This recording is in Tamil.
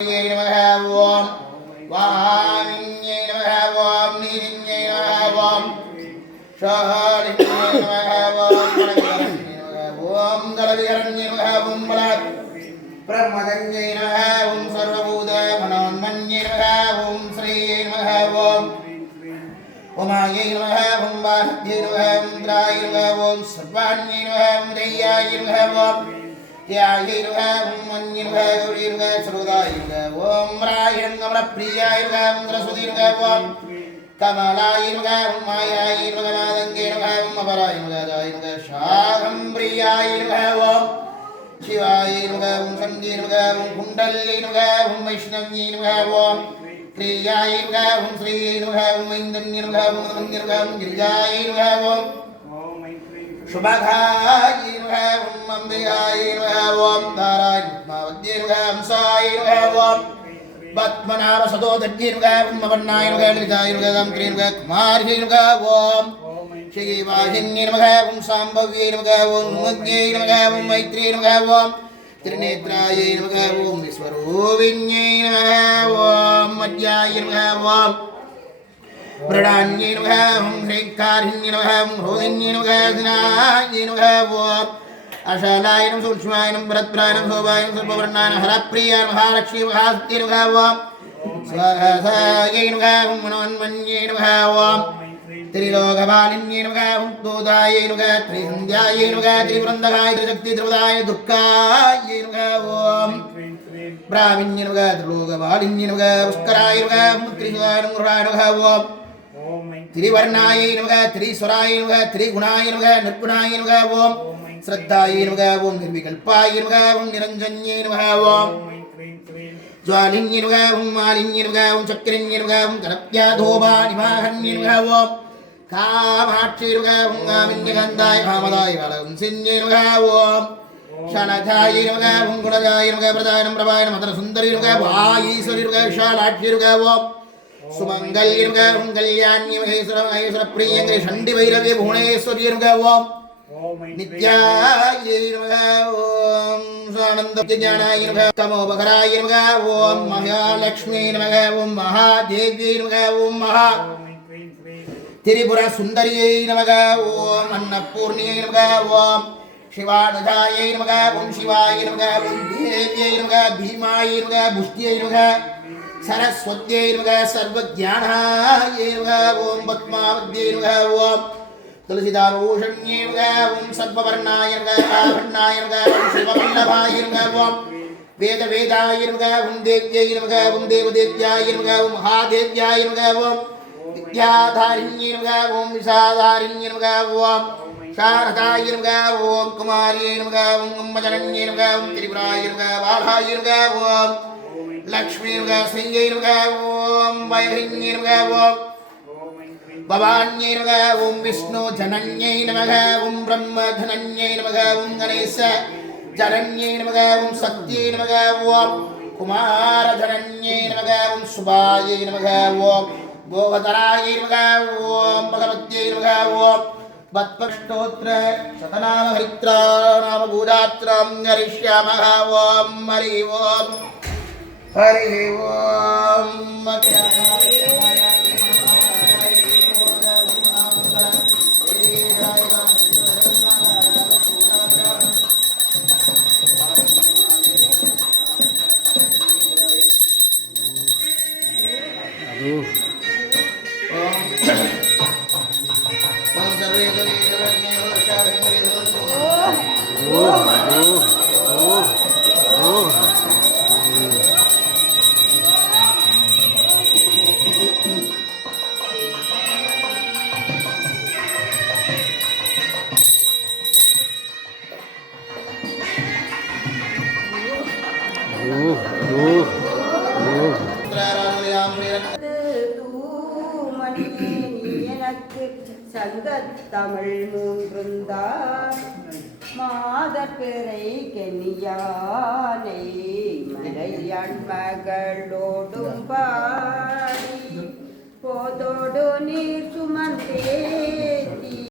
ஓம் வாமின்யே நமः ஓம் நீரின்யே நமः ஓம் ஷாலின்யே நமः ஓம் கலவிகரண்யே நமः ஓம் கலவிகரண்யே நமः ஓம் பிரம்மகண்யே நமः ஓம் சர்வபூத மனோன்மன்யே நமः ஓம் ஸ்ரீயே நமः ஓம் உமாயை நமः ஓம் வாஹத்யே நமः ஓம் இந்திராய நமः ஓம் சர்வாண்யே நமः ஓம் ஜெய்யாய நமः ஓம் யாயிர்க மன்யிர்க கௌரிர்க சரோதாயிர்க ஓம் ராயிர்க பிரியாயிர்க சரஸ்வதிர்க ஓம் கமலாயிர்க மாயாயிர்க மாதங்கேர்க அபராயிர்க தாயிர்க சாகம் பிரியாயிர்க ஓம் சிவாயிர்க சங்கீர்க குண்டல்யர்க வைஷ்ணவ்யர்க ஓம் பிரியாயிர்க ஸ்ரீயர்க ஐந்தன்யர்க மன்யர்க கிரிஜாயிர்க ஓம் शुभगायिर्ह ओम अम्बिकायिर्ह ओम तारायिर्ह हंसायिर्ह ओम पद्मनाभ सतोदज्ञिर्ह ओम वर्णायिर्ह लितायिर्ह गंत्रिर्ह कुमार्यिर्ह ओम श्रीवाहिन्यर्ह ओम सांभव्यर्ह ओम मुग्यर्ह ओम मैत्रीर्ह ओम त्रिनेत्रायिर्ह ओम विश्वरूपिण्यर्ह ओम मध्यायिर्ह ओम प्रणान्ये नमः ओम ह्रींकारिण्ये नमः ओम ह्रोदिन्ये नमः दिनाये नमः ओम अशालाय नमः सूक्ष्माय नमः भरद्राय नमः शोभाय नमः सर्ववर्णाय नमः हरप्रियाय नमः महालक्ष्मी महासत्ये नमः ओम स्वाहाय नमः ओम मनोन्मन्ये नमः ओम त्रिलोकपालिन्ये नमः ओम दोदाय नमः त्रिसन्ध्याय नमः त्रिवृन्दकाय त्रिशक्ति त्रिपदाय दुर्गाय नमः ओम ब्राह्मण्ये नमः त्रिलोकपालिन्ये नमः पुष्कराय नमः त्रिसुराय नमः ओम त्रिवर्णाय नमः त्रिस्वराय नमः त्रिगुणाय नमः निर्गुणाय नमः ओम श्रद्धाय नमः ओम निर्विकल्पाय नमः ओम निरंजन्ये नमः ओम ज्वालिन्ये नमः ओम मालिन्ये नमः ओम चक्रिन्ये नमः ओम कनप्याधोभानिमाहन्ये नमः ओम कामाक्षी नमः ओम कामिन्यगन्धाय कामदाय बालहंसिन्ये नमः ओम शालाधाय नमः ओम गुणजाय नमः प्रदाय नमः प्रभाय नमः मदनसुन्दरी नमः वागीश्वरी नमः शालाक्षी नमः ओम सुमंगल्यर्ग कल्याण्य महेश्वर महेश्वर प्रियंग षण्डि भैरवे भुवनेश्वर्यर्ग ओम नित्याय नमः ओम स्वानंद ज्ञानाय नमः तमोपहराय नमः ओम महालक्ष्मी नमः ओम महादेव्यै नमः ओम महा त्रिपुरा सुंदर्यै नमः ओम अन्नपूर्ण्यै नमः ओम शिवानुजायै नमः ओम शिवाय नमः ओम देव्यै नमः भीमाय नमः पुष्ट्यै नमः सरस्वत्यै नमः सर्वज्ञानाय नमः ओम पद्मावत्यै नमः ओम तुलसीदारोषण्ये नमः ओम सर्ववर्णाय नमः आभरणाय नमः ओम शिववल्लभाय नमः ओम वेदवेदाय नमः ओम देव्यै नमः ओम देवदेव्याय नमः ओम महादेव्याय नमः ओम विद्याधारिण्ये नमः ओम विषाधारिण्ये नमः ओम शारदाय नमः ओम कुमार्यै नमः ओम अम्बजनन्ये नमः ओम त्रिपुराय नमः बालाय नमः ओम लक्ष्मी नमः श्रीयै नमः ओम वैरिण्ये नमः ओम भवान्ये नमः ओम विष्णु जनन्ये नमः ओम ब्रह्म धनन्ये नमः ओम गणेश जनन्ये नमः ओम सत्ये नमः ओम कुमार धनन्ये नमः ओम सुभाये नमः ओम गोवतराय नमः ओम भगवत्यै नमः ओम वत्पष्टोत्र शतनाम हरित्रा नाम गूढात्रं करिष्यामः ओम हरि ओम हरि ओम சங்கத்தமிழ் மூன்றுந்தான் மாதப்பிறை கெனியானை மலையான் மகளோடும் பாடி போதோடு நீர் சுமந்தேத்தி